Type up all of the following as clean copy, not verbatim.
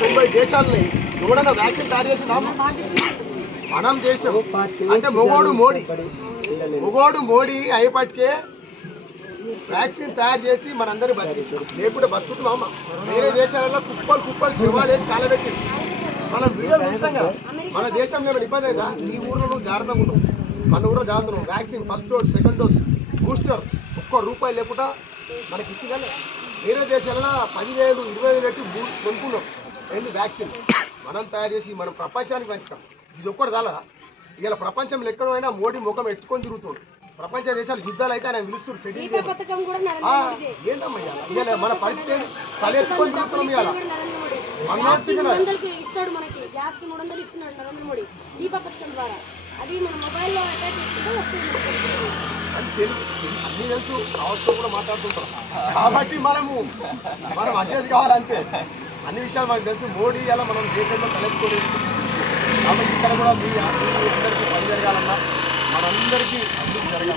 90 దేశాలని ఎవడన్నా వ్యాక్సిన్ తయారు చేసినాము మనం చేసాం. అంటే మొగోడు మోడీ అయ్యేపటికే వ్యాక్సిన్ తయారు చేసి మనందరూ బతికించాడు. లేకుంటే బతుకుతున్నామా? వేరే దేశాలలో కుప్పలు శివాలు వేసి కాలబెట్టి మనం వీడియోలు చూస్తాం కదా. మన దేశంలో ఏమైనా ఇబ్బంది అయిందా? ఈ ఊర్లో నువ్వు జాగ్రత్తగా ఉన్నావు, మన ఊరిలో జాగ్రత్త ఉన్నావు. Vaccine first dose, second dose, booster ₹1 లేకుండా మనకి ఇచ్చిందని. వేరే దేశాలలో 10,000, 20,000 పెట్టి కొనుక్కున్నాం. ఏంటి వ్యాక్సిన్ మనం తయారు చేసి మనం ప్రపంచానికి పంచుతాం. ఇది ఒక్కటి చాలా ఇవాళ ప్రపంచంలో ఎక్కడైనా మోడీ ముఖం ఎత్తుకొని తిరుగుతాడు. ప్రపంచ దేశాలు యుద్ధాలు అయితే ఆయన పిలుస్తారు. సెటిల్ ఏందమ్మా ఇవాళ మన పరిస్థితి తలెత్తుకొని తిరుగుతున్నాం. ఇవాళ ఇస్తాడు మనకి గ్యాస్ కి 300 ఇస్తున్నాడు నరేంద్ర మోడీ దీప పథకం ద్వారా. అది మన మొబైల్లో అటాచ్ చేసుకుంటే వస్తుంది. అన్ని తెలుసు, కావచ్చు కూడా మాట్లాడుతుంటాం కాబట్టి మనం అడ్జస్ట్ కావాలంతే. అన్ని విషయాలు మనకు తెలుసు. మోడీ అలా మనం దేశంలో తలెత్తుకోలేదు కాబట్టి ఇక్కడ కూడా మీ అందరికీ పని జరగాలన్నా మనందరికీ అందుకు జరగాలి.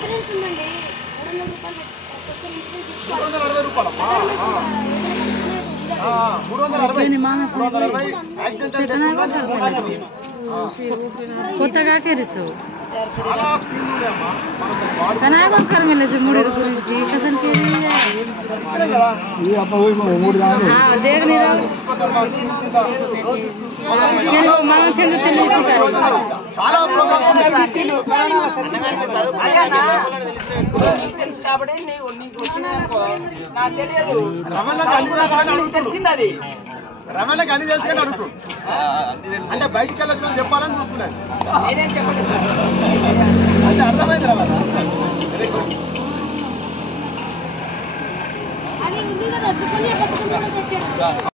₹360 కొత్తగా కెరచు కనాగం కర్మలేసి మూడు గురించి కసన్ మనం చెందు తెలిసి చాలా రమణకి అన్ని తెలుసు కానీ అడుగుతుంది. అంటే బయటికి వెళ్ళొచ్చు చెప్పాలని చూస్తున్నాను. అంటే అర్థమైంది రమణ. అది ఉంది కదా సుకన్య పథకం కూడా తెచ్చాడు.